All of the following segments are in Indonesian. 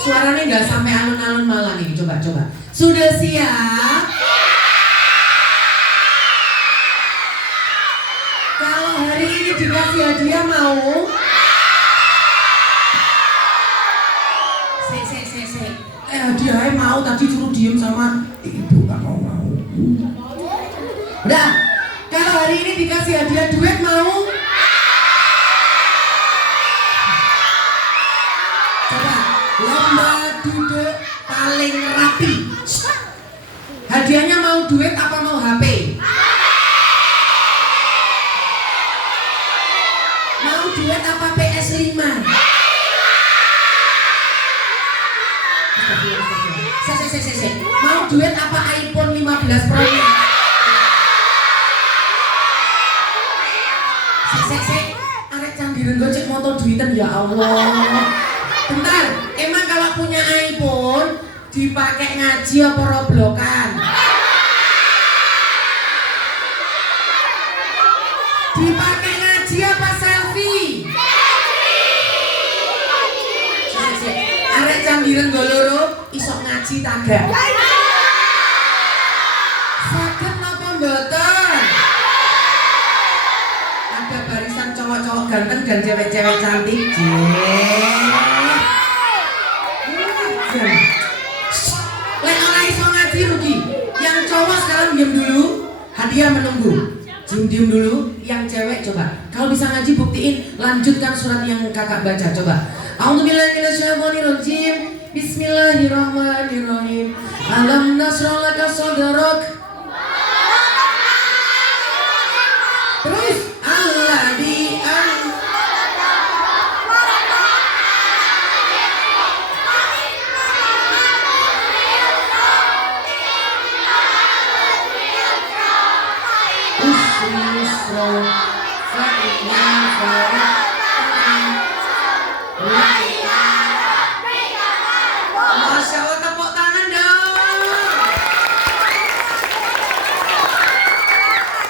Suaranya nggak sampai alun-alun Malang ini. Coba. Sudah siap? Kalau hari ini dikasih hadiah mau? Hadiahnya mau, tadi suruh diem sama ibu, gak mau. Udah, kalau hari ini dikasih hadiah duit mau? Coba, lomba duduk paling rapi. Hadiahnya mau duit apa mau HP? Mau duit apa PS5? Mau duit apa iPhone 15 Pro? Arek candiran gocek motor duitan ya Allah. Bentar, emang kalau punya iPhone dipakai ngaji apa roblokan? Dipakai ngaji apa selfie? Arek candiran goloro isok ngaji tagak. Saged napa mboten? Ada barisan cowok-cowok ganteng dan cewek-cewek cantik. Lek ora iso ngaji rugi. Yang cowok sekarang diam dulu, hadiah menunggu. Diam dulu, yang cewek coba. Kalau bisa ngaji buktiin, lanjutkan surat yang kakak baca coba. A'udzubillahi minasyaitonirrajim. Bismillahirrahmanirrahim. Alam nashrah laka sadrak. Terus alladzi Masya Allah, tepuk tangan dong.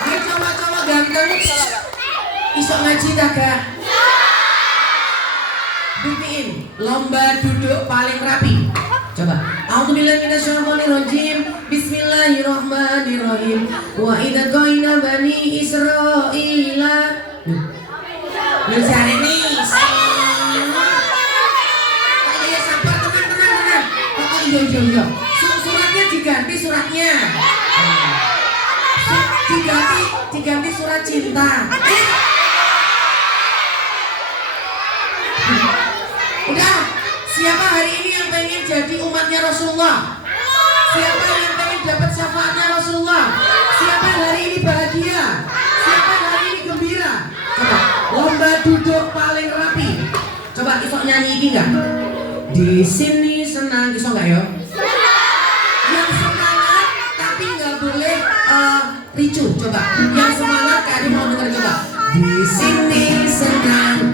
Ayo coba ganteng. Isok ngaji kagak? Buktiin lomba duduk paling rapi. Coba. A'udzubillahi minasyaitonirrajim. Bismillahirrahmanirrahim. Wa idza qaina bani Israila. Lu cari nih. Iya. Suratnya diganti suratnya. Diganti surat cinta. Udah, siapa hari ini yang pengen jadi umatnya Rasulullah? Siapa yang pengen dapat syafaatnya Rasulullah? Siapa yang hari ini bahagia? Siapa yang hari ini gembira? Coba, lomba duduk paling rapi. Coba isok nyanyi ini enggak? Di sini senang, iso enggak ya? Yang semangat tapi nggak boleh ricu. Coba, yang semangat kali mau denger coba. Di sini senang.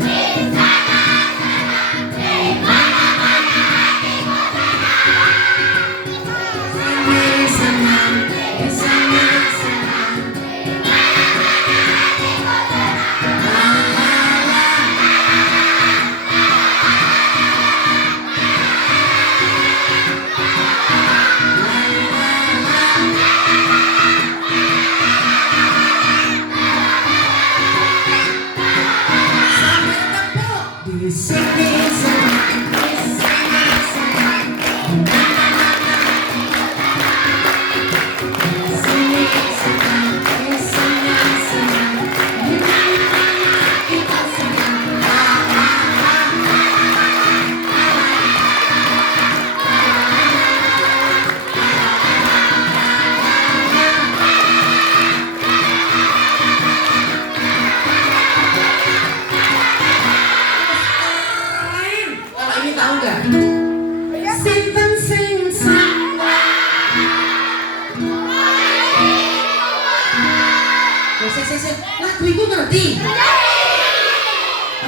Lagu itu ngerti?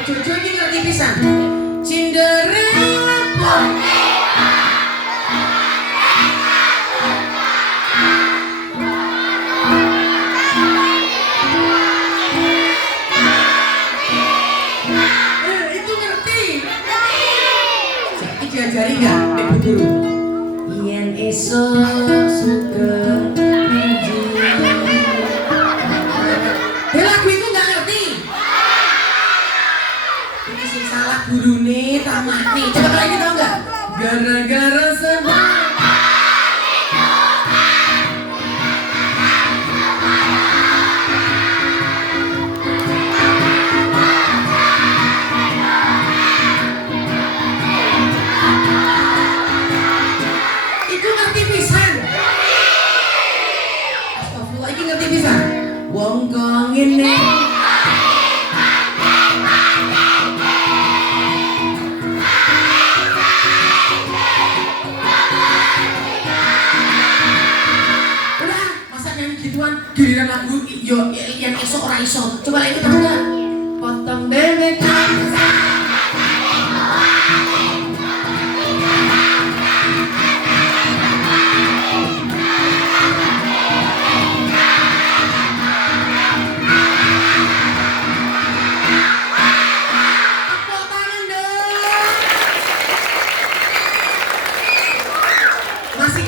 Jojo ini ngerti pisan. Cinderella itu ngerti. diajari nggak ibu guru? Yen esok suka biji. Lagu itu nggak ngerti. Ini sih salah guru nih, tamat nih. Coba lagi tau nggak? Gara-gara sebab wong kong ini udah masa nyanyi gituan giliran lagu yo yang esok ora iso. Coba lagi tahu nggak? Potong bebek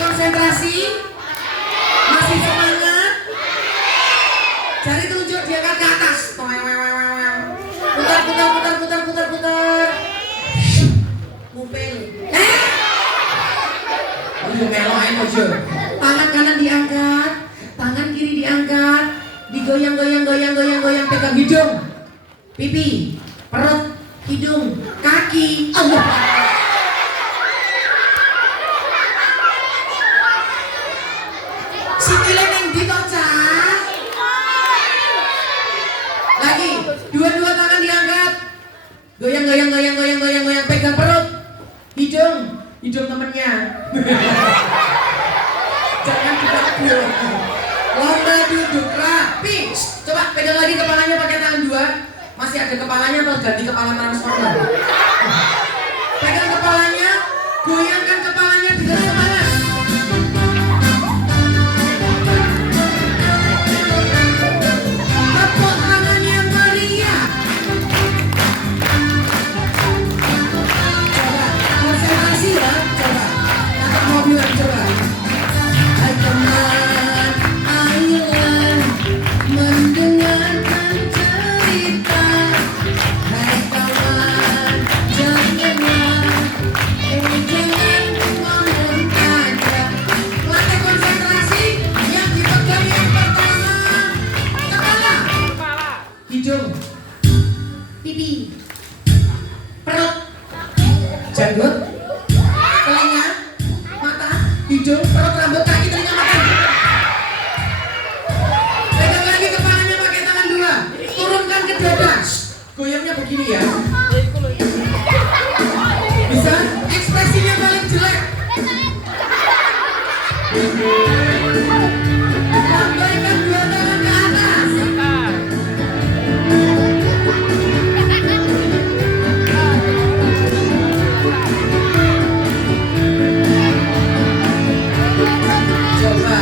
konsentrasi? Masih semangat? Jari telunjuk diangkat ke atas. Putar. Mupel. Ayo melok aja. Tangan kanan diangkat, tangan kiri diangkat, digoyang, pegang hidung, pipi, perut, hidung, kaki. Allah. Lagi, dua tangan diangkat. Goyang, pegang perut. Hidung temennya. Jangan duduk. Lomba duduk rapi. Coba pegang lagi kepalanya pakai tangan dua. Masih ada kepalanya atau ganti kepala transformer? Pegang kepalanya, goyangkan kepalanya dengan semangat. Hidung, pipi, perut, janggut, telinga, mata, hidung, perut, rambut, kaki, telinga, mata. Pegang lagi kepalanya pakai tangan dua. Turunkan ke dada. Goyangnya begini ya. Bisa? Ekspresinya paling jelek. Lambaikan dua tangan ke atas. Coba.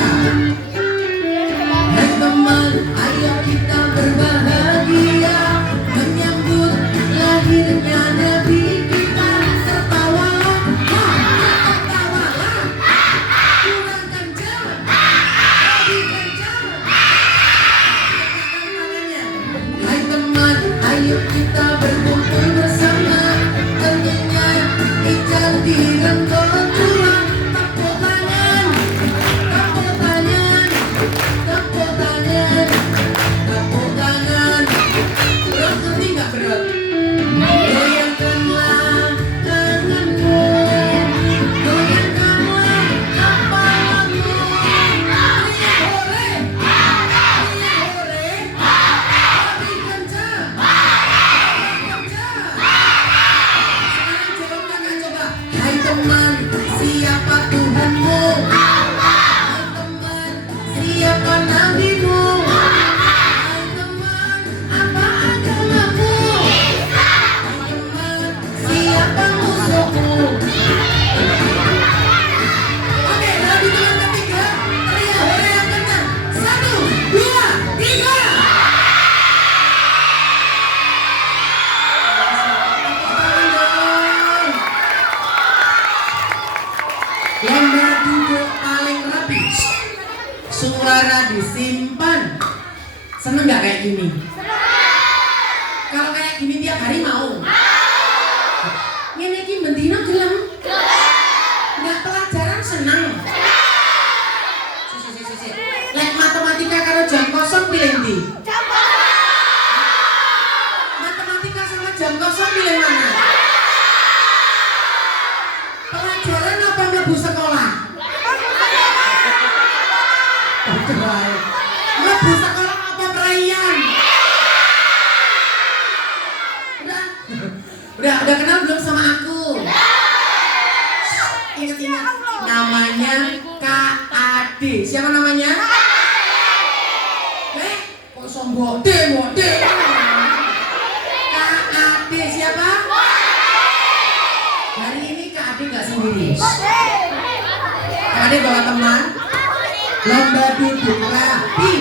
Hai teman, ayo kita berbahagia menyambut lahirnya Nabi kita. Tertawalah, tertawalah, kurang kencang, lebih kencang. Hai teman, ayo kita berkumpul bersama. Tentunya ikat di renggot tulang. Tepuk tangan, tepuk tangan, tepuk tangan, tepuk tangan. Berat ngerti nggak berat? Goyangkanlah tanganmu, goyangkanlah kepalamu. Hore, hore, lebih kencang, lebih kencang. Sekarang jawabnya coba. Hai teman, siapa Tuhanmu? Hai teman, siapa nabimu? Hai teman, apa agamamu? Hai teman, siapa musuhmu? Oke, dalam hitungan ketiga, teriak hore yang kencang. 1, 2, 3. Tangan dong. Seneng nggak kayak gini? Kalau kayak gini tiap hari mau? Ngene iki bendina gelem? Nggak pelajaran seneng. Lek matematika karo jam kosong pilih ndi? Matematika sama jam kosong pilih mana? Pelajaran apa mlebu sekolah? Mlebu sekolah apa perayaan? Udah kenal belum sama aku? Ingat-ingat, namanya KAD. Siapa namanya? Kok sombong? Mode. KAD siapa? Hari ini KAD nggak sendiri. KAD bawa teman. Lomba duduk rapi.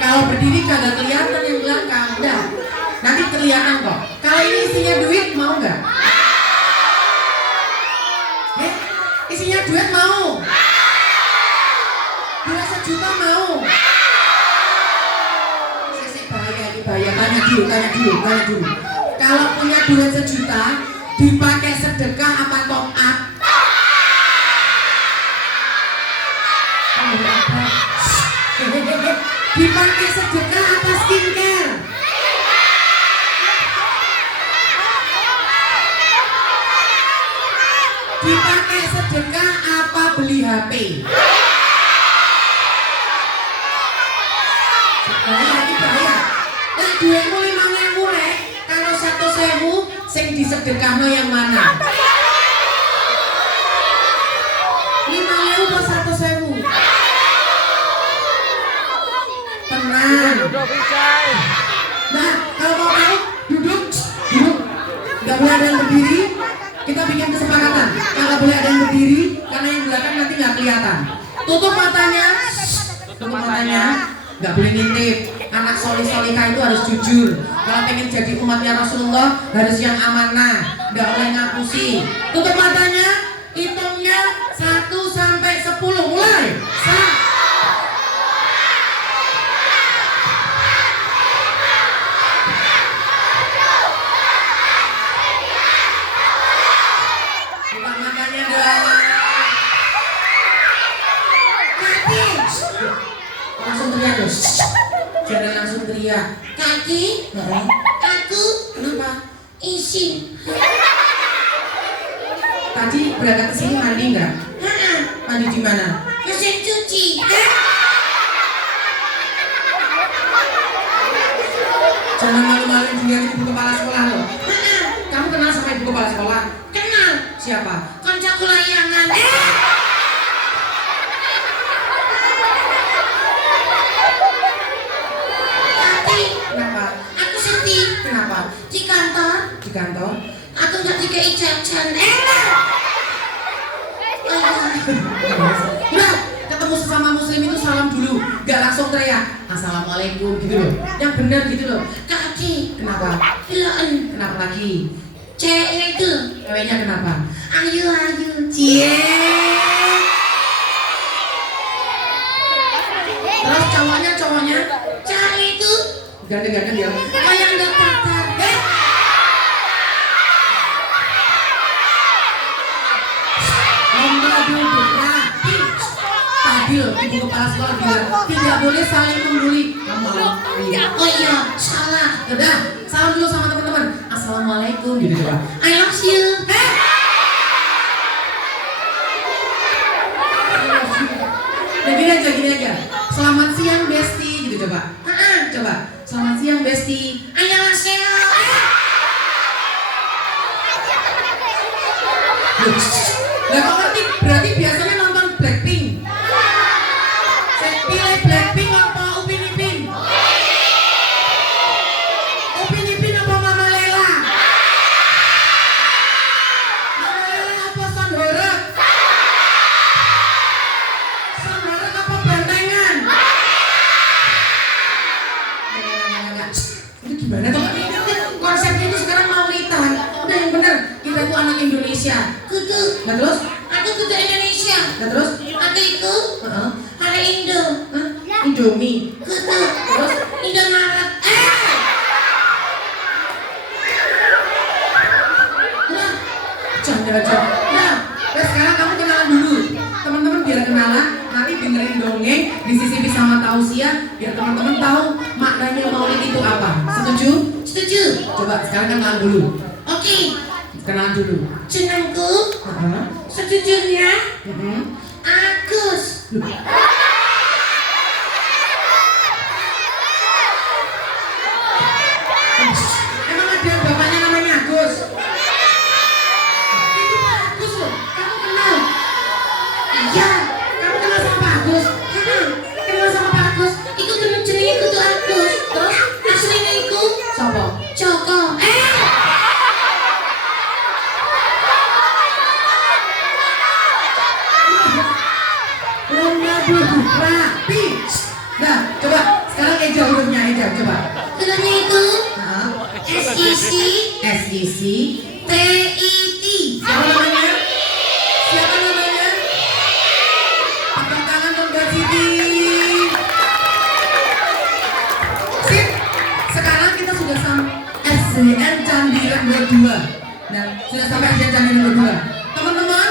Kalau berdiri kagak kelihatan yang belakang. Udah, nanti kelihatan kok. Kalau ini isinya duit mau nggak? Isinya duit mau? 2 sejuta mau? Bahaya. Tanya dulu. Kalau punya duit 1 juta, dipakai sedekah apa top up? Dipakai sedekah apa skincare? Dipakai sedekah apa beli HP? Bahaya. Nah, duitmu 5.000 rek. Kalau 100.000 sing disedekahno yang mana? 5.000 atau 100.000? Tenang. Nah, kalau mau duduk. Gak boleh ada yang berdiri. Kita bikin kesepakatan. Kalau boleh ada yang berdiri, karena yang belakang nanti nggak kelihatan. Tutup matanya. Nggak boleh ngintip. Anak solihah itu harus jujur. Kalau pengen jadi umatnya Rasulullah harus yang amanah. Nggak boleh ngapusi. Tutup matanya. Hitungnya 1 sampai 10. Mulai. 1. Langsung teriak terus. Jangan langsung teriak. Kaki, aku, kenapa? Isi. Tadi berangkat ke sini mandi enggak? Mandi di mana? Mesin cuci. Jangan malu-maluin dilihat ibu kepala sekolah loh. Kamu kenal sama ibu kepala sekolah? Kenal. Siapa? Koncoku layangan. Kenapa? Aku sedih. Kenapa? Di kantor. Aku nggak dikei jajan. Udah, ketemu sesama muslim itu salam dulu. Gak langsung teriak assalamualaikum gitu loh. Yang benar gitu loh. Kaki. Kenapa? Bilaan. Kenapa lagi? Ceweknya itu. Ceweknya kenapa? Ayu. Cie. Terus cowoknya. Cari itu. Ganteng dia. Kayak nggak tatar. Lomba duduk rapi. Tadi ibu kepala sekolah bilang tidak boleh saling membuli. Oh iya, salah. Udah, salam dulu sama teman-teman. Assalamualaikum gitu coba. I love you. Nah, gini aja. Selamat siang Besti gitu coba. Coba. Selamat siang Besti. Annyeonghaseyo. Lah kok ngerti? Berarti biasanya nonton Blackpink. Saya pilih Blackpink apa Upin Ipin? Upin Ipin apa Mama Lela? Mama Lela apa Sanhorek? Sanhorek apa Bantengan? Itu gimana tuh? Konsepnya itu sekarang Maulita. Udah yang bener. Kita tuh anak Indonesia. Kudu. Nah terus? Aku kudu Indonesia. Nah terus? Aku itu hari Indo. Indomie. Terus Indomaret. Nah, janda aja. Nah, sekarang kamu kenalan dulu. Teman-teman biar kenalan, nanti dengerin dongeng di CCTV sama Tausia biar teman-teman tahu maknanya maulid itu apa. Setuju? Setuju. Coba sekarang kenalan dulu. Oke. Kenalan dulu. Jenengku sejujurnya Agus. Emang ada bapaknya namanya Agus? Itu Pak Agus loh, kamu kenal? Iya. Kamu kenal sama Pak Agus? Kenal sama Pak Agus? Iku jenenge kudu Agus. Terus asline iku Sopo? Joko. Rapi. Nah, coba sekarang Eja hurufnya Eja, coba. Hurufnya itu SIC SIC TIT. Siapa namanya? Siapa namanya? Tepuk tangan dong buat Siti. Sip. Sekarang kita sudah sampai SDN Candiran nomor 2. Nah, sudah sampai SDN Candiran nomor 2. Teman-teman,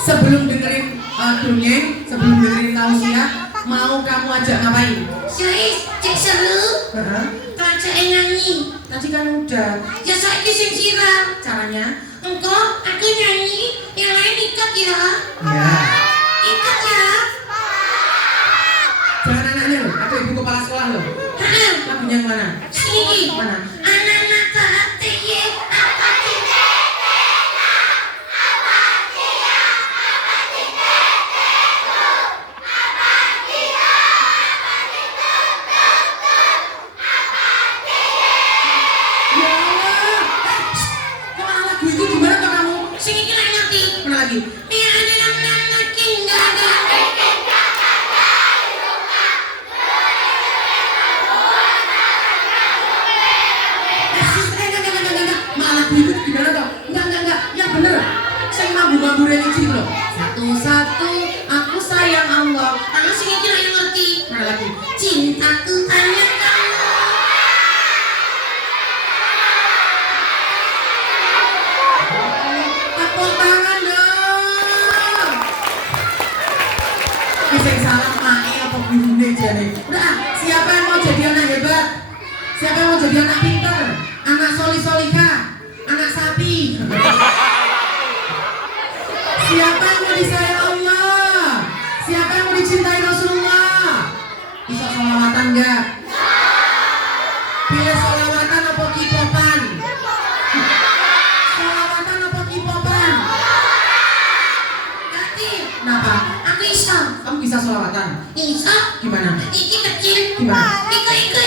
sebelum dengerin dongeng, sebelum dengerin tausiah, mau kamu ajak ngapain? Guys, cek seru. Kacake nyanyi. Tadi kan udah. Ya saiki sing viral. Caranya? Engko aku nyanyi, yang lain ikut ya. Ya. Ikut ya. Jangan anaknya loh, atau ibu kepala sekolah loh. Lagunya yang mana? Sini. Mana? Anak-anak hati apa Ya Allah. Kemana lagu itu gimana tuh kamu? sing iki lek ngerti. Mana lagi? Ya anak-anak enggak ada. Enggak. Mana lagu itu gimana tuh? Enggak. Yang bener. Saya mambu-mambu religi gitu loh. Satu-satu aku sayang Allah. Sing iki lek ngerti. Mana lagi? Cintaku hanya kamu. Tepuk tangan dong. Bisa salah mae apa gurune jane. Udah, siapa yang mau jadi anak hebat? Siapa yang mau jadi anak pintar? Anak solih-solihah? Anak sapi? Siapa yang mau disayang Allah? Siapa yang mau dicintai Rasulullah? Bisa sholawatan enggak? Pilih sholawatan apa kipopan? Sholawatan apa kipopan? Ngerti? Kenapa? Aku iso. Kamu bisa sholawatan? Iso. Gimana? Iki kecil. Gimana? Iku.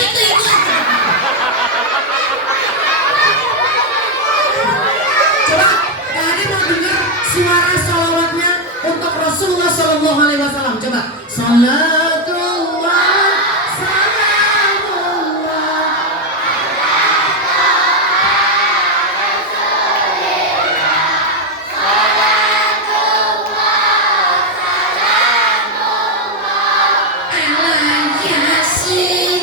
Coba, kalian mau dengar suara sholawatnya untuk Rasulullah Shallallahu Alaihi Wasallam? Coba, salatullah, salamullah. Ala Yasin.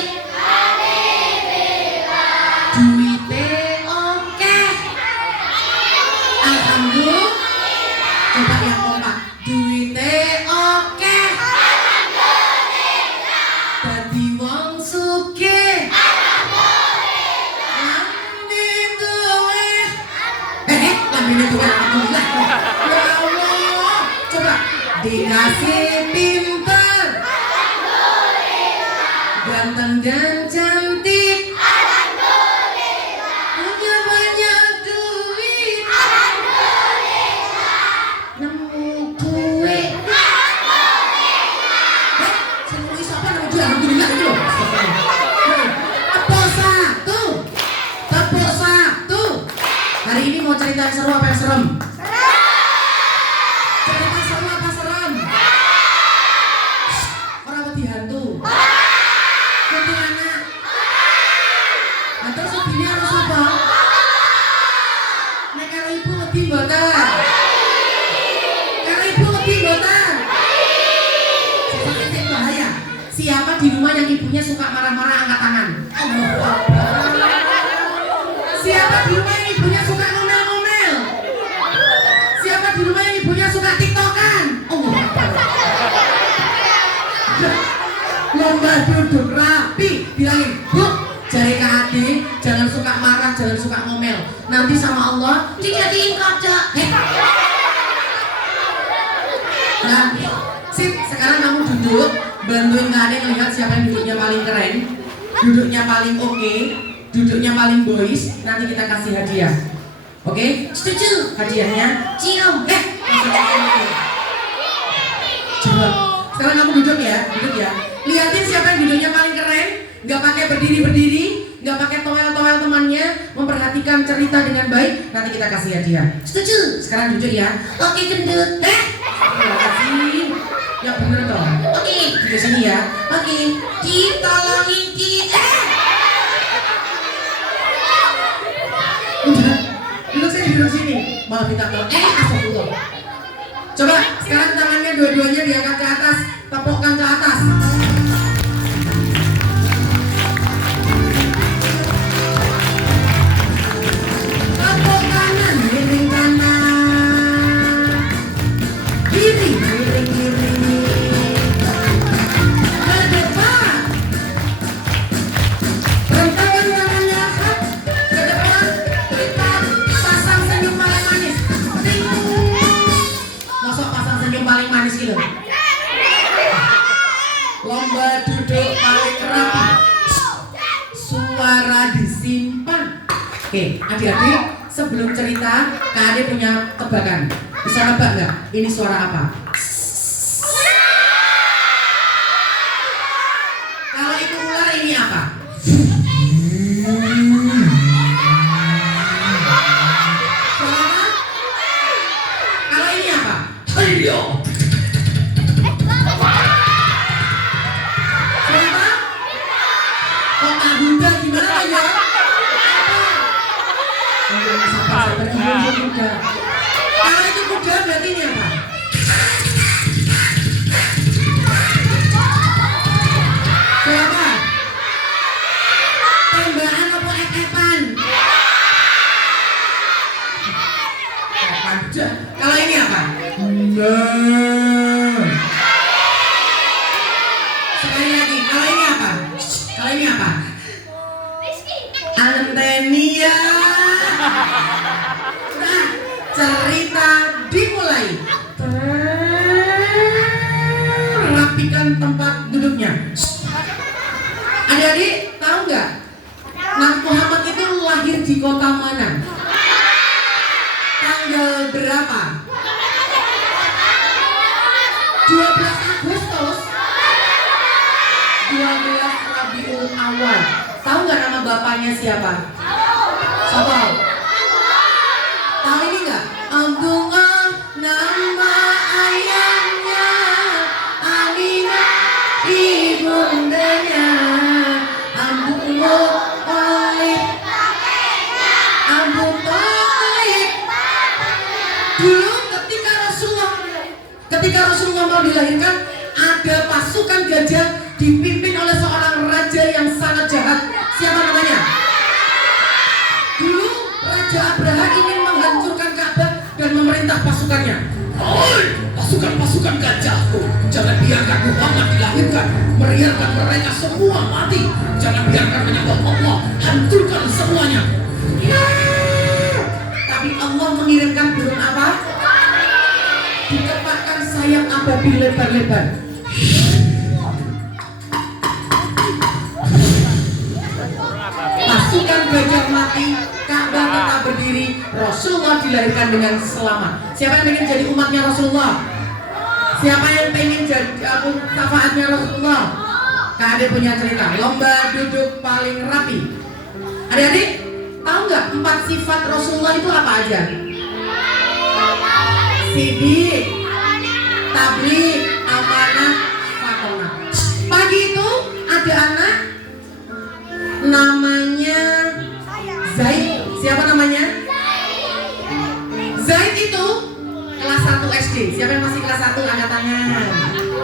Duite oke. Alhamdulillah. Coba yang kompak. Duite oke. Dadi wong sugih. Amin duwe. Amin duwe. Alhamdulillah. Ya Allah. Coba dikasih pinter. Ganteng dan cantik. Punya banyak duit. Nemu duit. Seneng siapa nemu duit? Alhamdulillah itu loh. Tepuk satu. Hari ini mau cerita yang seru apa yang serem? Cerita seru apa serem? Orang wedi hantu. Kuntilanak. Nah terus lebihnya harus apa? Nek karo ibu lebih mboten. Karo ibu lebih mboten. Sing bahaya. rumah yang ibunya suka marah-marah angkat tangan? Siapa di rumah yang ibunya suka ngomel-ngomel? Siapa di rumah yang ibunya suka tiktokan? Lomba duduk rapi, bilangin, Bu, jari Kak Ade, jangan suka marah, jangan suka ngomel. Nanti sama Allah dijadiin kaca. Nah, sip, sekarang kamu duduk, bantuin Kak Ade melihat siapa yang duduknya paling keren, duduknya paling oke, duduknya paling boys. Nanti kita kasih hadiah. Oke? Setuju. Hadiahnya Cium. coba. Sekarang kamu duduk ya, lihatin siapa yang duduknya paling keren, nggak pakai berdiri, nggak pakai toel temannya, memperhatikan cerita dengan baik. Nanti kita kasih hadiah. Setuju. Sekarang duduk ya. Oke, gendut. Terima kasih. Ya bener toh. Oke. Duduk sini ya. Oke. Ditolongin Udah. Duduk sini. Malah minta tolong. Astagfirullah. Coba sekarang tangannya dua-duanya diangkat ke atas, tepukkan ke atas. Tepuk kanan, miring kanan. Kiri, miring kiri. Ke depan. Rentangkan tangannya ke depan. Kita pasang senyum paling manis. Mosok pasang senyum paling manis gitu. Lomba duduk paling rapi. Suara disimpan. Oke, adik-adik, sebelum cerita, Kak Ade punya tebakan. Bisa nebak nggak? Ini suara apa? Kalau itu ular, ini apa? Suara apa? Kalau ini apa? Ayo. Siapa? Kota Bunda gimana ya? Sabar, ini kuda. Kalau itu kuda berarti ini apa? Siapa? Tembakan apa ek-ekan? Kalau ini apa? Sekali lagi, kalau ini apa? Kalau ini apa? Antenia. Nah, cerita dimulai. Rapikan tempat duduknya. Adik-adik, tahu nggak? Nabi Muhammad itu lahir di kota mana? Tanggal berapa? 12 Agustus 12 Rabiul Awal. Tahu nggak nama bapaknya siapa? Siapa? Tahu ini nggak? Abdullah nama ayahnya, Aminah ibundanya, Abu Thalib. Dulu ketika Rasulullah mau dilahirkan, ada pasukan gajah dipimpin oleh seorang raja yang sangat jahat. Siapa namanya? Dulu Raja Abraha ingin menghancurkan Ka'bah dan memerintah pasukannya. Oi, pasukan-pasukan gajahku, jangan biarkan Muhammad dilahirkan, meriarkan mereka semua mati. Jangan biarkan menyembah Allah, hancurkan semuanya. Ya. Tapi Allah mengirimkan burung apa? Ditepakkan sayap ababil lebar-lebar. Pasukan gajah mati, Ka'bah tetap berdiri, Rasulullah dilahirkan dengan selamat. Siapa yang ingin jadi umatnya Rasulullah? Siapa yang pengen jadi syafaatnya Rasulullah? Kak Ade punya cerita, lomba duduk paling rapi. Adik-adik, tahu nggak 4 sifat Rasulullah itu apa aja? Sidik, tabligh, amanah, fatonah. Pagi itu ada anak namanya Zaid. Siapa namanya? Zaid itu kelas 1 SD. Siapa yang masih kelas 1 angkat tangan?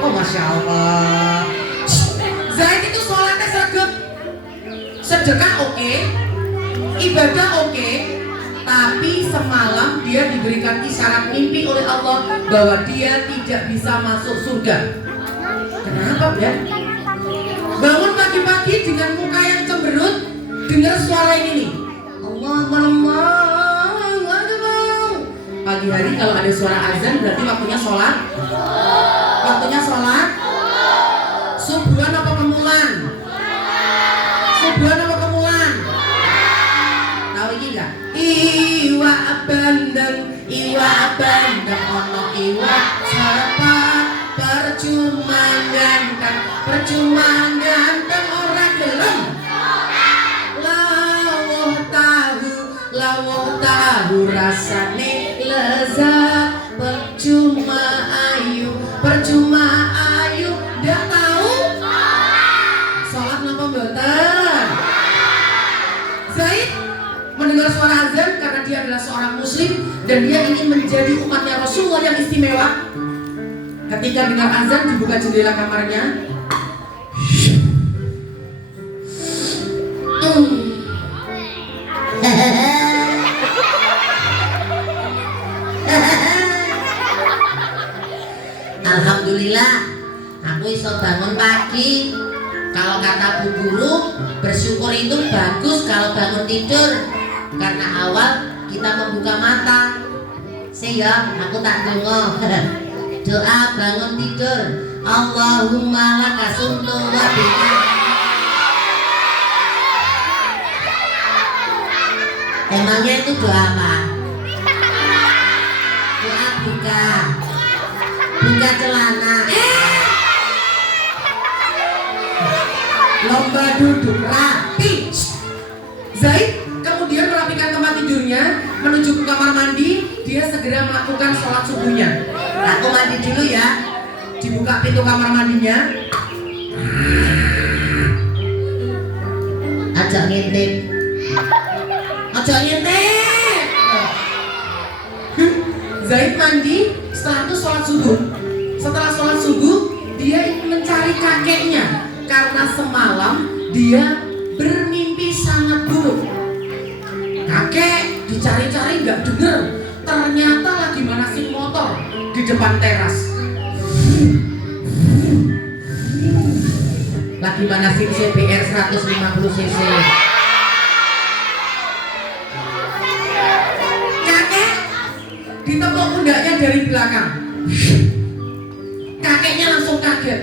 Oh, Masya Allah. Zaid itu sholatnya sregep, sedekah oke, ibadah oke, tapi semalam dia diberikan isyarat mimpi oleh Allah bahwa dia tidak bisa masuk surga. Kenapa ya? Bangun pagi-pagi dengan muka yang cemberut, dengar suara ini nih, Allah Akbar. Pagi hari kalau ada suara azan berarti waktunya sholat. Waktunya sholat. Subuhan apa kemulan? Subuhan apa kemulan? Tahu ini enggak? Iwa bandeng ono iwa serpat percuma ganteng orang gelem. Lawuh tahu rasane lezat percuma ayu ndak tahu sholat napa mboten. Zaid mendengar suara azan karena dia adalah seorang muslim dan dia ingin menjadi umatnya Rasulullah yang istimewa. Ketika dengar azan dibuka jendela kamarnya. Alhamdulillah, aku iso bangun pagi. Kalau kata Bu Guru, bersyukur itu bagus kalau bangun tidur, karena awal kita membuka mata. Ya, aku tak dongo. Doa bangun tidur. Allahumma laka sumtu wa bika. Emangnya itu doa apa? Doa buka celana. Lomba duduk rapi. Zaid kemudian merapikan tempat tidurnya, menuju ke kamar mandi. Dia segera melakukan sholat subuhnya. Aku mandi dulu ya. Dibuka pintu kamar mandinya. Ajak ngintip. Zaid mandi, setelah itu sholat subuh. Setelah sholat subuh, dia ingin mencari kakeknya karena semalam dia bermimpi sangat buruk. Kakek dicari-cari nggak dengar, ternyata lagi manasin motor di depan teras. Lagi manasin CBR 150 cc. Ditepuk pundaknya dari belakang. Kakeknya langsung kaget.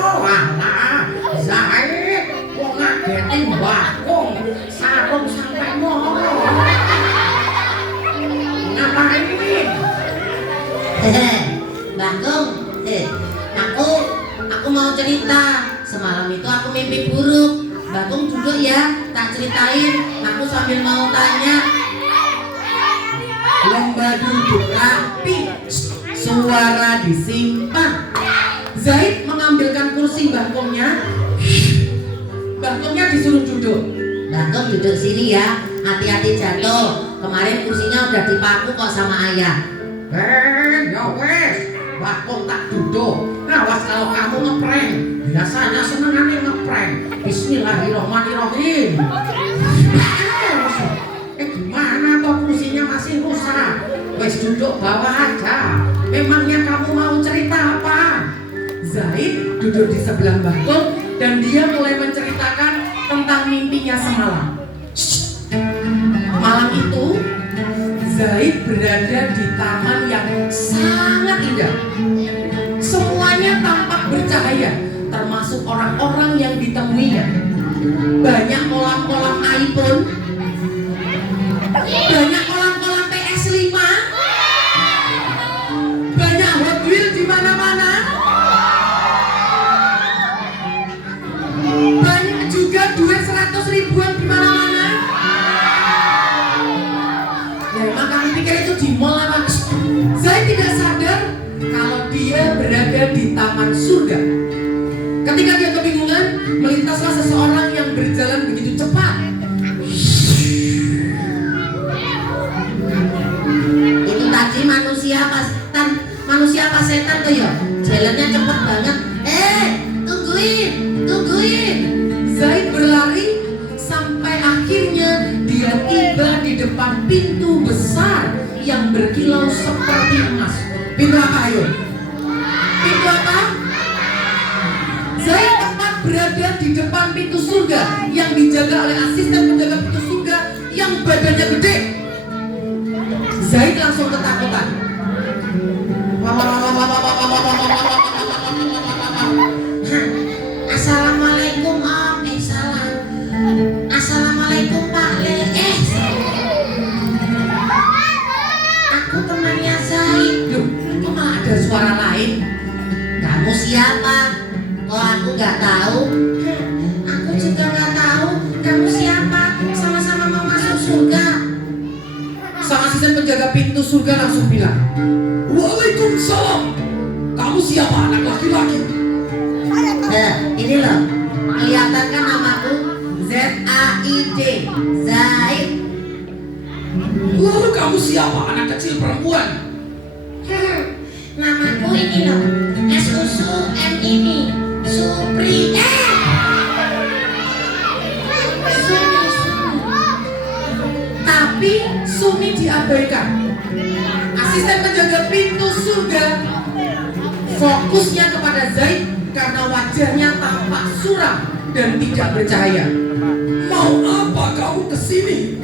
Oh, alah, Zaid, kok ngagetin bakung, sarung sampai mono. Ngapain ini? Bakung, aku mau cerita. Semalam itu aku mimpi buruk. Bakung duduk ya, tak ceritain. Aku sambil mau tanya. Lomba duduk rapi, suara disimpan. Zaid mengambilkan kursi bakungnya. Bakungnya disuruh duduk. Bakung duduk sini ya, hati-hati jatuh. Kemarin kursinya udah dipaku kok sama ayah. Ya wes, bakung tak duduk. Awas kalau kamu ngeprank. Biasanya senengannya ngeprank. Bismillahirrahmanirrahim. Gimana toh kursinya masih rusak? Wes duduk bawah aja. Memangnya kamu mau cerita apa? Zaid duduk di sebelah Bakung dan dia mulai menceritakan tentang mimpinya semalam. Malam itu Zaid berada di taman yang sangat indah. Semuanya tampak bercahaya, termasuk orang-orang yang ditemuinya. Banyak kolam-kolam iPhone, banyak kolam-kolam PS5, banyak Hot Wheels di mana-mana. Banyak juga duit 100 ribuan di mana-mana. Ya emang kamu pikir itu di mall apa? Saya tidak sadar kalau dia berada di taman surga. Ketika dia kebingungan, melintaslah seseorang yang berjalan begitu cepat. Itu tadi manusia apa setan tuh bantuin. Zaid berlari sampai akhirnya dia tiba di depan pintu besar yang berkilau seperti emas. Pintu apa ayo? Pintu apa? Zaid tepat berada di depan pintu surga yang dijaga oleh asisten penjaga pintu surga yang badannya gede. Zaid langsung ketakutan. Assalamualaikum Om. Salam. Assalamualaikum Pak Le. Aku temannya Zaid. Loh, kok malah ada suara lain? Kamu siapa? Kok aku nggak tahu? Aku juga nggak tahu. Kamu siapa? Sama-sama mau masuk surga. Sang asisten penjaga pintu surga langsung bilang, Waalaikumsalam. Kamu siapa anak laki-laki? Ini loh, kelihatan kan namaku Z-A-I-D, Zaid. Lalu kamu siapa anak kecil perempuan? Namaku ini loh, S-U-S-U-M ini, Supri. Sumi. Tapi Sumi diabaikan. Asisten penjaga pintu surga fokusnya kepada Zaid karena wajahnya tampak suram dan tidak bercahaya. Mau apa kamu kesini?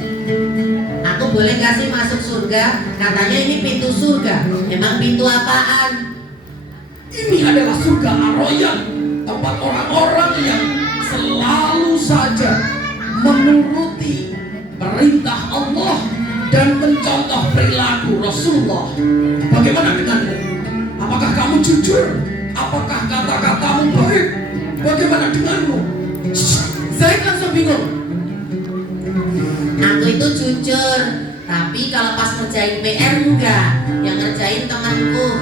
Aku boleh kasih masuk surga? Katanya ini pintu surga. Emang pintu apaan? Ini adalah surga Ar-Rayyan, tempat orang-orang yang selalu saja menuruti perintah Allah dan mencontoh perilaku Rasulullah. Bagaimana denganmu? Apakah kamu jujur? Apakah kata-katamu baik? Bagaimana denganmu? Zaid langsung bingung. Aku itu jujur, tapi kalau pas ngerjain PR enggak, yang ngerjain temanku.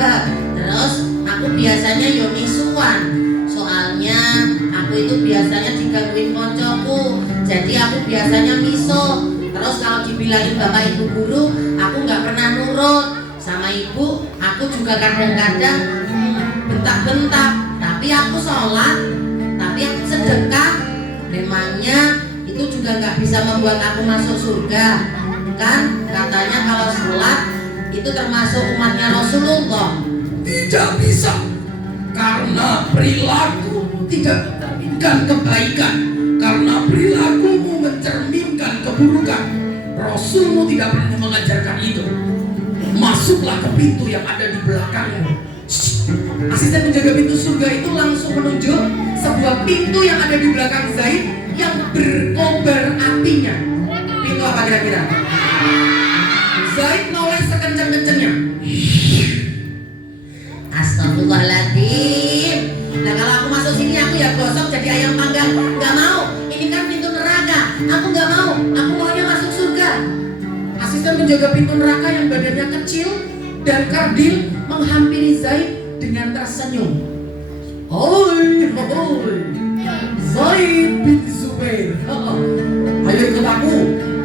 Terus aku biasanya yo misuan. Soalnya aku itu biasanya digangguin koncoku, jadi aku biasanya miso. Terus kalau dibilangin bapak ibu guru, aku nggak pernah nurut. Sama ibu, aku juga kadang-kadang bentak-bentak. Tapi aku sholat, tapi aku sedekah. Memangnya itu juga nggak bisa membuat aku masuk surga. Kan katanya kalau sholat itu termasuk umatnya Rasulullah. Tidak bisa, karena perilaku tidak mencerminkan kebaikan. Karena perilakumu mencerminkan keburukan. Rasulmu tidak pernah mengajarkan itu. Masuklah ke pintu yang ada di belakangmu. Asisten penjaga pintu surga itu langsung menunjuk sebuah pintu yang ada di belakang Zaid yang berkobar apinya. Pintu apa kira-kira? Zaid noleh sekencang-kencangnya. Astagfirullahaladzim. Nah kalau aku masuk sini aku ya gosok jadi ayam panggang. Gak mau. Ini kan pintu neraka. Aku gak mau. Aku maunya masuk surga. Asisten penjaga pintu neraka yang badannya kecil dan kerdil menghampiri Zaid dengan tersenyum. Hoi, Zaid bin Zubair. Ayo ikut aku.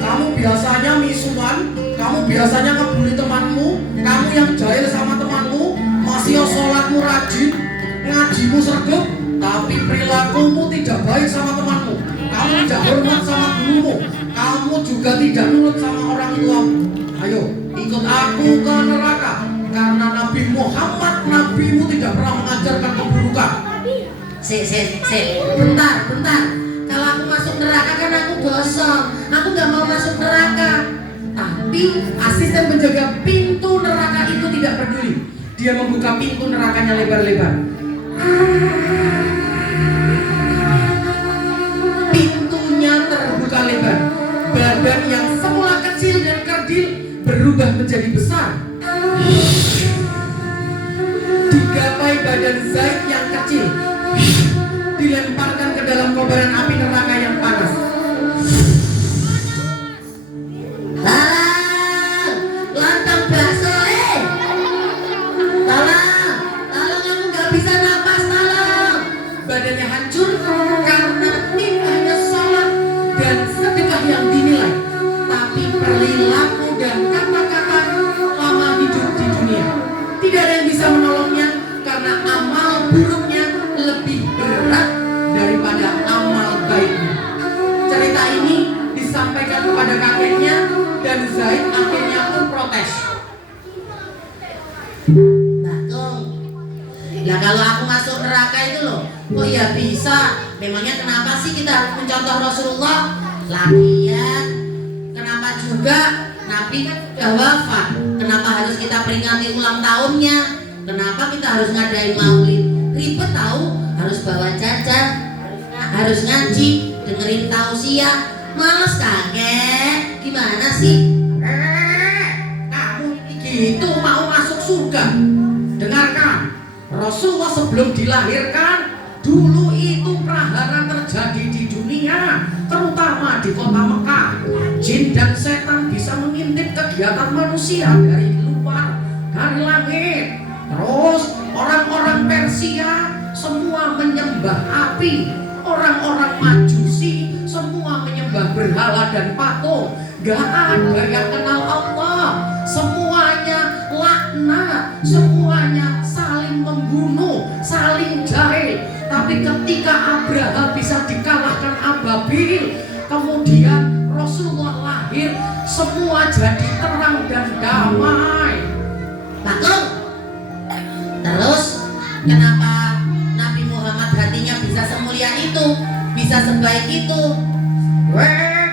Kamu biasanya misuan, kamu biasanya ngebully temanmu, kamu yang jahil sama temanmu, masih sholatmu rajin, ngajimu sergap, tapi perilakumu tidak baik sama temanmu. Kamu tidak hormat sama gurumu, kamu juga tidak nurut sama orang tuamu. Ayo ikut aku ke neraka, karena Nabi Muhammad, nabimu tidak pernah mengajarkan keburukan. Bentar. Kalau aku masuk neraka kan aku gosong. Aku gak mau masuk neraka. Tapi asisten penjaga pintu neraka itu tidak peduli. Dia membuka pintu nerakanya lebar-lebar. Pintunya terbuka lebar. Badan yang semula kecil dan kerdil berubah menjadi besar. Digapai badan Zaid yang kecil, dilemparkan ke dalam kobaran api neraka yang panas. Lontong bakso, tolong, aku nggak bisa napas, tolong. Badannya hancur karena hanya sholat dan sedekah yang dinilai, tapi perilaku dan kata-kata lama hidup di dunia. Tidak ada yang bisa menolongnya karena amal buruknya lebih berat daripada amal baiknya. Cerita ini disampaikan kepada kakeknya dan Zaid akhirnya pun protes. Bakung, lah kalau aku masuk neraka itu loh, kok ya bisa? Memangnya kenapa sih kita harus mencontoh Rasulullah? Lagian, kenapa juga Nabi kan sudah wafat? Kenapa harus kita peringati ulang tahunnya? Kenapa kita harus ngadain maulid? Ribet tahu, harus bawa jajan, harus ngaji, dengerin tausiah. Males kakek, gimana sih? Kamu ini gitu mau masuk surga? Dengarkan, Rasulullah sebelum dilahirkan, dulu itu prahara terjadi di dunia, terutama di kota Mekah. Jin dan setan bisa mengintip kegiatan manusia dari luar, dari langit. Terus orang-orang Persia semua menyembah api, orang-orang Majusi semua menyembah berhala dan patung. Gak ada yang kenal Allah, semuanya laknat, semuanya saling membunuh, saling jahil. Tapi ketika Abraha bisa dikalahkan Ababil, kemudian Rasulullah lahir, semua jadi terang dan damai. Bakung, terus kenapa Nabi Muhammad hatinya bisa semulia itu, bisa sebaik itu?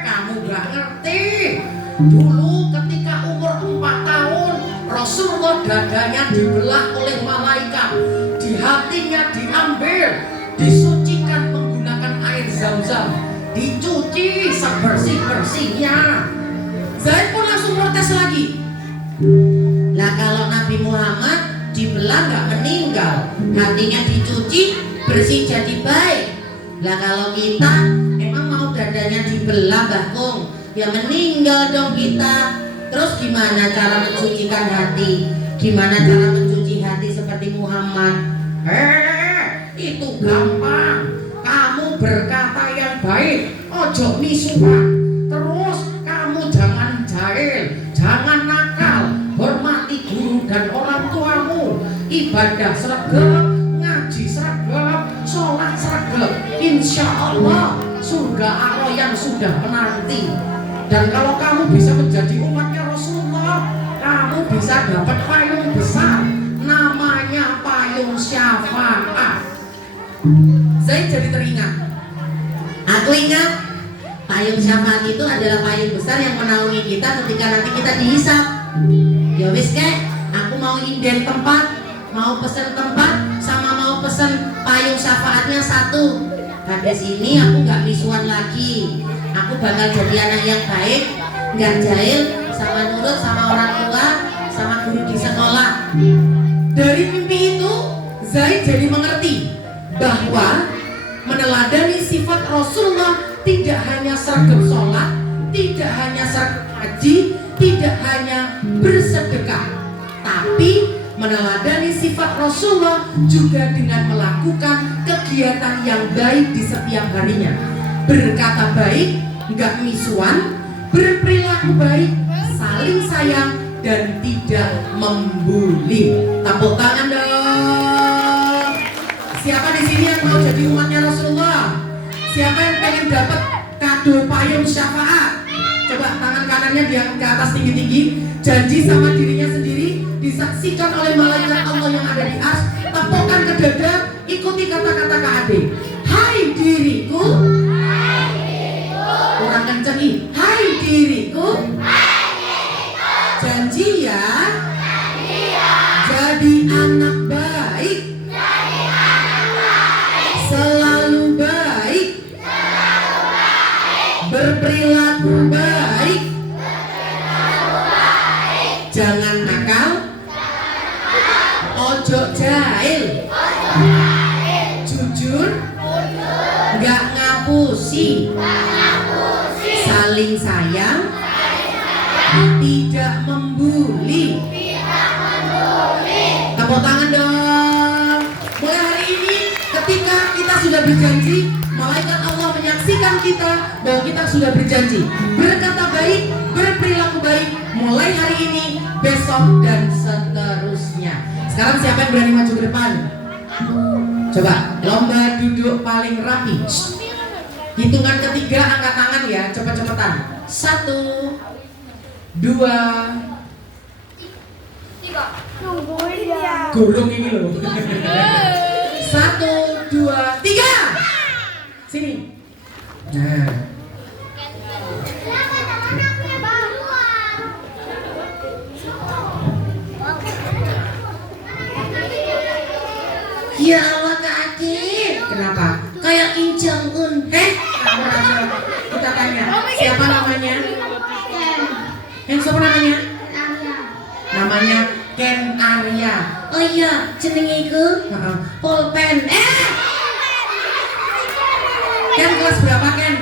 Kamu gak ngerti. Dulu ketika umur 4 tahun, Rasulullah dadanya dibelah oleh malaikat, di hatinya diambil, disucikan menggunakan air Zam-Zam, dicuci sebersih-bersihnya. Zaid pun langsung protes lagi. Lah kalau Nabi Muhammad dibelah nggak meninggal, hatinya dicuci bersih jadi baik. Lah kalau kita emang mau dadanya dibelah Bakung, ya meninggal dong kita. Terus gimana cara mensucikan hati? Gimana cara mencuci hati seperti Muhammad? Itu gampang. Kamu berkata yang baik, ojo misuhan. Terus kamu jangan jahil, jangan nakal, hormati guru dan orang tuamu. Ibadah sregep, ngaji sregep, sholat sregep. Insya Allah surga Allah yang sudah menanti. Dan kalau kamu bisa menjadi umatnya Rasulullah, kamu bisa dapat payung besar, namanya payung syafaat. Zaid jadi teringat. Aku ingat payung syafaat itu adalah payung besar yang menaungi kita ketika nanti kita dihisap. Ya wis kek, aku mau inden tempat, mau pesen tempat, sama mau pesen payung syafaatnya satu. Habis ini aku nggak misuan lagi. Aku bakal jadi anak yang baik, nggak jahil, sama nurut sama orang tua, sama guru di sekolah. Dari mimpi itu, Zaid jadi mengerti bahwa meneladani sifat Rasulullah tidak hanya sergap sholat, tidak hanya sergap haji, tidak hanya bersedekah, tapi meneladani sifat Rasulullah juga dengan melakukan kegiatan yang baik di setiap harinya. Berkata baik, nggak misuan, berperilaku baik, saling sayang, dan tidak membuli. Tepuk tangan dong. Siapa di sini yang mau jadi umatnya Rasulullah? Siapa yang pengen dapat kado payung syafaat? Coba tangan kanannya diangkat ke atas tinggi-tinggi. Janji sama dirinya sendiri, disaksikan oleh malaikat Allah yang ada di ars. Tepukkan ke dada, ikuti kata-kata KAD. Hai diriku, kurang kenceng nih. Hai diriku, janji ya, jadi anak baik, selalu baik, berperilaku baik, jangan nakal, ojo jahil, jujur, nggak ngapusi, saling sayang, tidak membuli. Tepuk tangan dong. Mulai hari ini ketika kita sudah berjanji, malaikat Allah menyaksikan kita bahwa kita sudah berjanji berkata baik, berperilaku baik mulai hari ini, besok, dan seterusnya. Sekarang siapa yang berani maju ke depan? Coba lomba duduk paling rapi. Hitungan ketiga angkat tangan ya, cepet-cepetan. 1, 2, golong ini loh. 1, 2, 3. Sini. Nah. Ya Allah Kak Adit, Kenapa? kayak Kim Jong Un. Kamu aja. Kita tanya. Siapa namanya? Yang siapa namanya? Namanya Ken Arya. Oh iya, jenenge iku Heeh. pulpen. Ken kelas berapa Ken?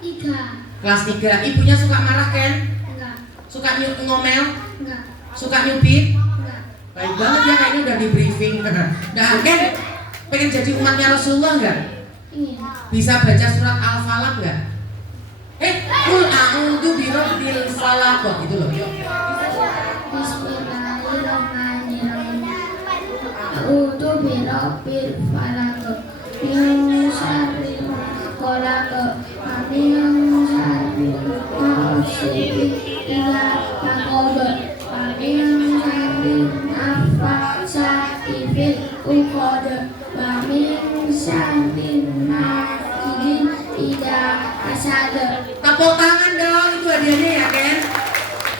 3. Kelas 3. Ibunya suka marah Ken? Enggak. Suka ngomel? Enggak. Suka nyubit? Enggak. Baik banget ya, kayaknya udah di briefing. Nah Ken, pengen jadi umatnya Rasulullah nggak? Ingin. Bisa baca surat Al-Falaq nggak? Qul a'udzu birabbil falaq gitu loh. Yuk. Bismillahirrahmanirrahim. A'udzu birabbil falaq. Min syarri ma khalaq. Min syarri ghasiqin idza waqab. Min syarri nafasati fil 'uqad. Min syarri nafikhin idza hasad. Tepuk tangan dong, itu hadiahnya ya Ken.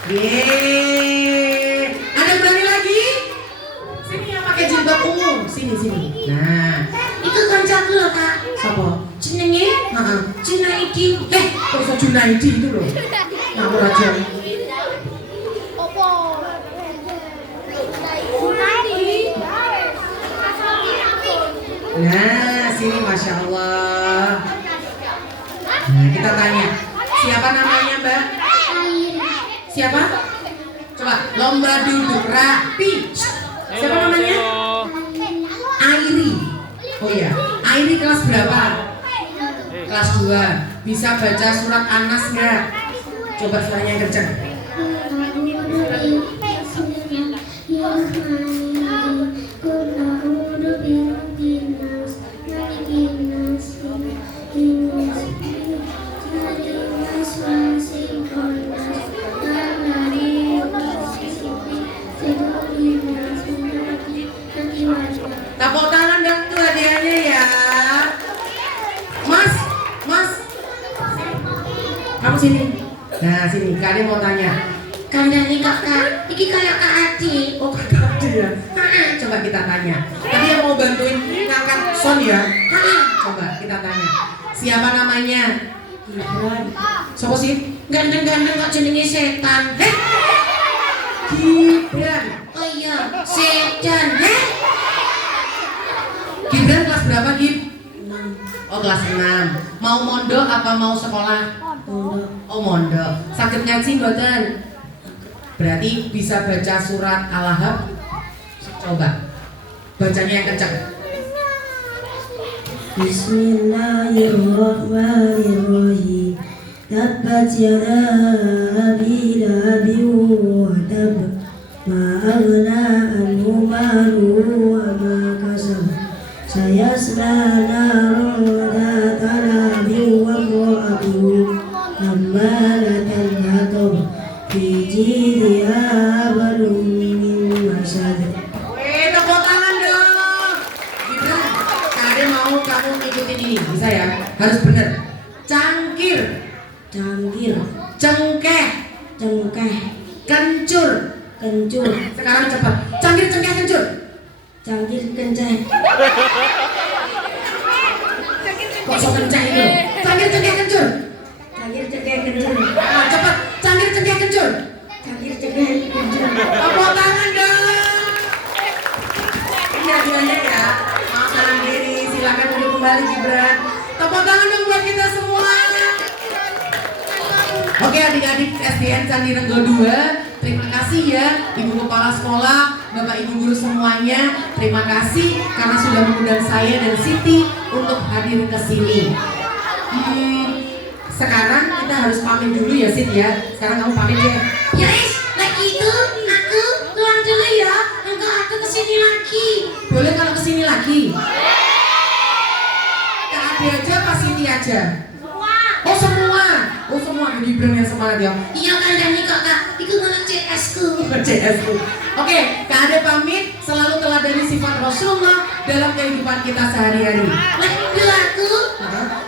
Yeay. Ada yang berani lagi? Sini yang pakai jilbab ungu. Sini sini. Nah, Iku kancaku lho Kak. siapa? Jenenge Heeh. Junaidi. Kok bisa Junaidi itu loh? Ngaku aja. Nah, sini Masya Allah. Nah, kita tanya. Siapa namanya Mbak? Siapa? Coba, lomba duduk rapi. Siapa namanya? Airi. Oh iya, Airi kelas berapa? Kelas 2. Bisa baca surat Anas nggak? Coba suaranya yang kenceng. Tepuk tangan dong tuh hadiahnya ya. Mas, Mas. Kamu sini. Nah, sini. Kalian mau tanya. Kandani Kakak, iki kayak Kak Adit. Oh, kakak dia. Coba kita tanya. Tadi yang mau bantuin ngangkat son ya. Coba kita tanya. Siapa namanya? Gibran. Siapa sih? Ganteng-ganteng kok jenenge setan. Gibran. Oh iya, setan. Gibran kelas berapa, Gib? Oh, kelas 6. Mau mondok apa mau sekolah? Oh, mondok. Sakit ngaji mboten? Berarti bisa baca surat Al-Ahzab. Coba. Bacanya yang kencang. Bismillahirrahmanirrahim. Tabbat yada abi lahabin wa tab. Ma aghna anhu maluhu wa ma kasab. Sayasla naran dhata labin wa imra'atuhu hammalatan hatab. Fi jidha hablum min masad. Tepuk tangan dong. Gibran, Kade mau kamu ngikutin ini, bisa ya? Harus bener. Cangkir, Cangkir, cengkeh, cengkeh, kencur. kencur, Sekarang cepat. Cangkir, cengkeh, kencur. cangkir kenceh, Kok so kenceng itu? Cangkir, cengkeh, kencur. cangkir cengkeh kencur, Nah, cepat. Cangkir, cengkeh, kencur. cangkir cengkeh kencur. Tepuk tangan dong. Ini hadiahnya ya. Makan diri. Silakan duduk kembali Gibran. Tepuk tangan dong buat kita semua. Oke adik-adik SDN Candi Renggo 2, terima kasih ya Ibu Kepala Sekolah, Bapak Ibu Guru semuanya. Terima kasih karena sudah mengundang saya dan Siti untuk hadir ke sini. Sekarang kita harus pamit dulu ya Sit ya. Sekarang kamu pamit ya. Ya wis, lagi itu aku keluar dulu ya. Enggak aku kesini lagi. Boleh kalau kesini lagi? Kak Ade aja, Pak Siti aja. semua Kak Gibran yang semangat ya. Iya kandani kok kak, iku mana CS ku. CS. Oke, Kak Ade pamit selalu teladani sifat Rasulullah dalam kehidupan kita sehari-hari. Lah dulu aku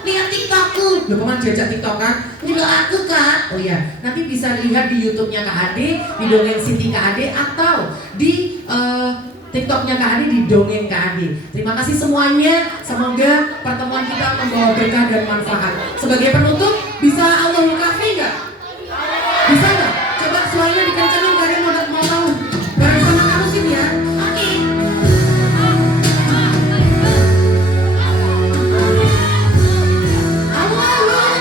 lihat TikTokku. Lo kemana jajak TikTok kan? Dulu aku kak. Oh iya, nanti bisa lihat di YouTube-nya Kak Ade, di Dongeng Siti Kak Ade, atau di TikTok-nya Kak Ade, di Dongeng Kak Ade. Terima kasih semuanya. Semoga pertemuan kita membawa berkah dan manfaat. Sebagai penutup, bisa Allahul Kafi nggak? Bisa nggak? Coba suaranya dikencengin, kalian mau tahu. Bareng sama kamu sini ya. Oke. Allahul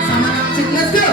sama kamu sini, let's go.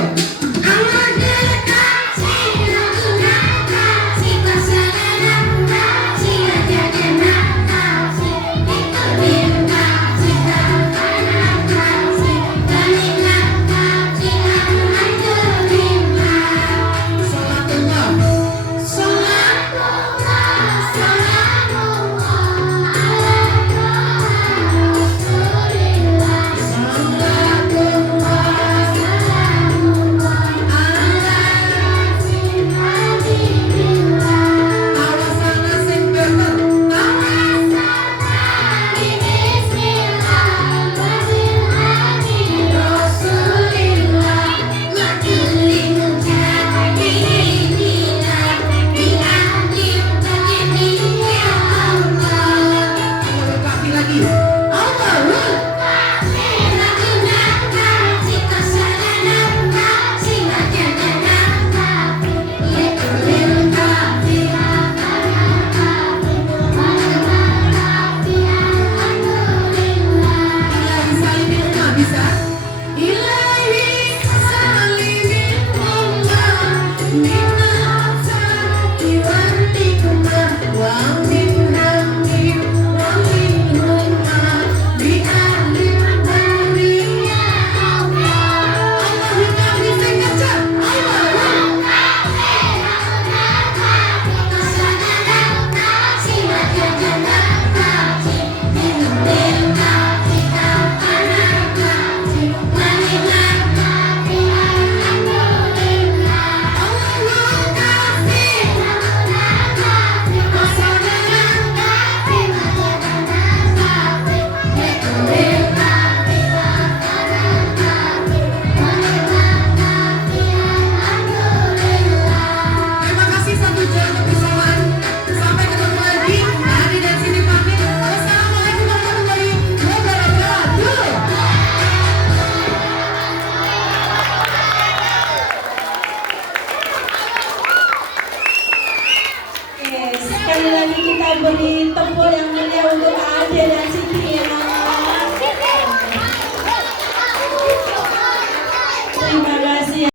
Sekali lagi kita beri tempur yang mulia untuk Ade dan Siti.